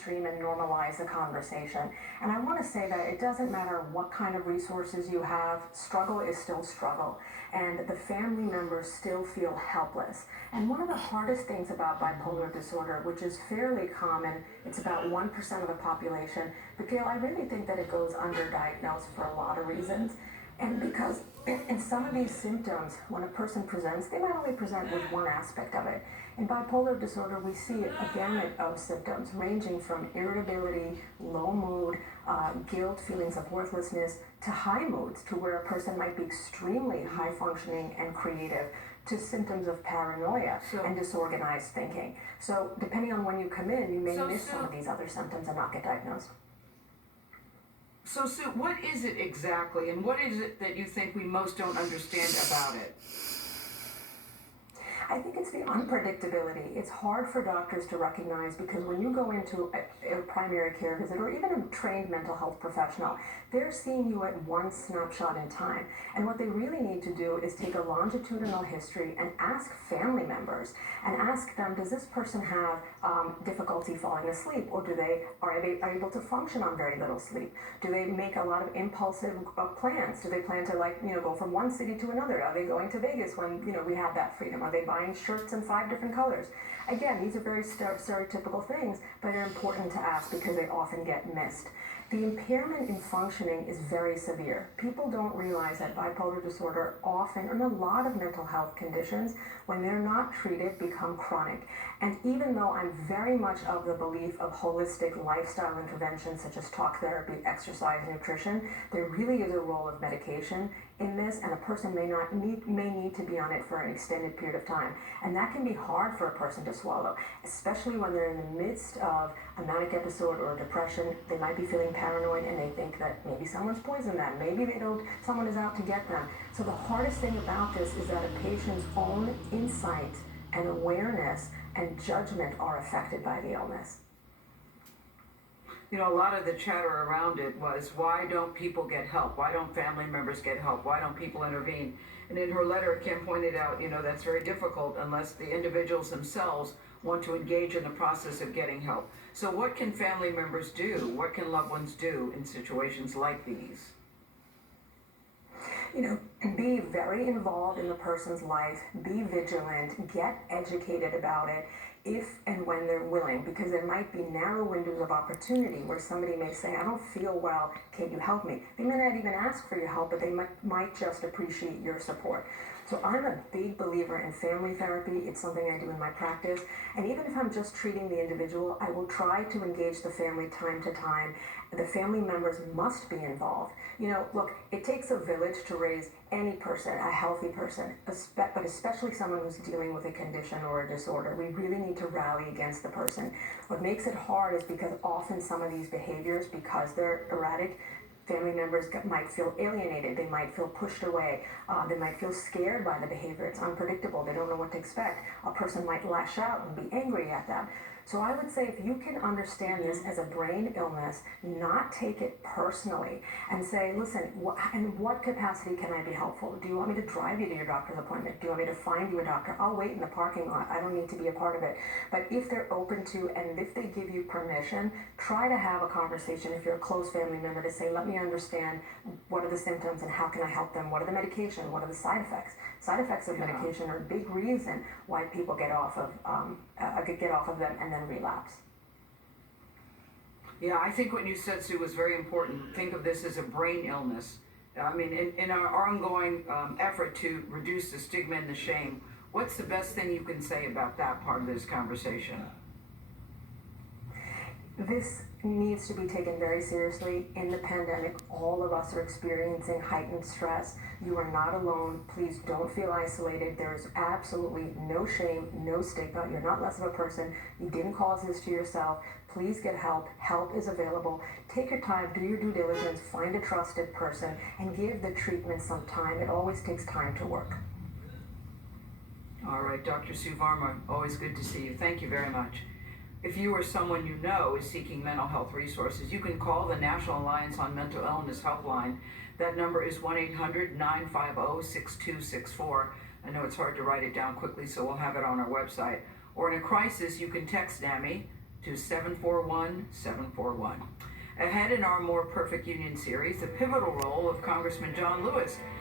mainstream and normalize the conversation. And I want to say that it doesn't matter what kind of resources you have, struggle is still struggle. And the family members still feel helpless. And one of the hardest things about bipolar disorder, which is fairly common, it's about 1% of the population, but Gail, I really think that it goes underdiagnosed for a lot of reasons. And because in some of these symptoms, when a person presents, they might only present with one aspect of it. In bipolar disorder, we see a gamut of symptoms ranging from irritability, low mood, guilt, feelings of worthlessness, to high moods, to where a person might be extremely high functioning and creative, to symptoms of paranoia and disorganized thinking. So depending on when you come in, you may miss some of these other symptoms and not get diagnosed. So Sue, what is it exactly, and what is it that you think we most don't understand about it? I think it's the unpredictability. It's hard for doctors to recognize because when you go into a primary care visit or even a trained mental health professional, they're seeing you at one snapshot in time. And what they really need to do is take a longitudinal history and ask family members and ask them, does this person have difficulty falling asleep, or are they able to function on very little sleep? Do they make a lot of impulsive plans? Do they plan to go from one city to another? Are they going to Vegas when we have that freedom? Are they buying shirts in 5 different colors? Again, these are very stereotypical things, but they're important to ask because they often get missed. The impairment in functioning is very severe. People don't realize that bipolar disorder often, and a lot of mental health conditions, when they're not treated, become chronic. And even though I'm very much of the belief of holistic lifestyle interventions such as talk therapy, exercise, nutrition, there really is a role of medication in this, and a person may need to be on it for an extended period of time. And that can be hard for a person to swallow, especially when they're in the midst of a manic episode or depression. They might be feeling paranoid and they think that maybe someone's poisoned them, maybe someone is out to get them. So the hardest thing about this is that a patient's own insight and awareness and judgment are affected by the illness. A lot of the chatter around it was, why don't people get help? Why don't family members get help? Why don't people intervene? And in her letter, Kim pointed out, that's very difficult unless the individuals themselves want to engage in the process of getting help. So what can family members do? What can loved ones do in situations like these? Be very involved in the person's life, be vigilant, get educated about it if and when they're willing, because there might be narrow windows of opportunity where somebody may say, I don't feel well, can you help me? They may not even ask for your help, but they might just appreciate your support. So I'm a big believer in family therapy. It's something I do in my practice. And even if I'm just treating the individual, I will try to engage the family time to time. The family members must be involved. Look, it takes a village to raise any person, a healthy person, but especially someone who's dealing with a condition or a disorder. We really need to rally against the person. What makes it hard is because often some of these behaviors, because they're erratic, family members might feel alienated, they might feel pushed away, they might feel scared by the behavior. It's unpredictable, they don't know what to expect. A person might lash out and be angry at them. So I would say if you can understand this as a brain illness, not take it personally, and say, listen, in what capacity can I be helpful? Do you want me to drive you to your doctor's appointment? Do you want me to find you a doctor? I'll wait in the parking lot. I don't need to be a part of it. But if they're open to, and if they give you permission, try to have a conversation if you're a close family member to say, let me understand what are the symptoms and how can I help them? What are the medication? What are the side effects? Side effects of medication are a big reason why people get off of them and then relapse. Yeah, I think what you said, Sue, was very important. Think of this as a brain illness. I mean, in our ongoing effort to reduce the stigma and the shame, what's the best thing you can say about that part of this conversation? This needs to be taken very seriously. In the pandemic, all of us are experiencing heightened stress. You are not alone. Please don't feel isolated. There is absolutely no shame, no stigma. You're not less of a person. You didn't cause this to yourself. Please get help. Help is available. Take your time, do your due diligence, find a trusted person, and give the treatment some time. It always takes time to work. All right, Dr. Sue Varma, always good to see you. Thank you very much. If you or someone you know is seeking mental health resources, you can call the National Alliance on Mental Illness helpline. That number is 1-800-950-6264. I know it's hard to write it down quickly, so we'll have it on our website. Or in a crisis, you can text NAMI to 741-741. Ahead in our More Perfect Union series, the pivotal role of Congressman John Lewis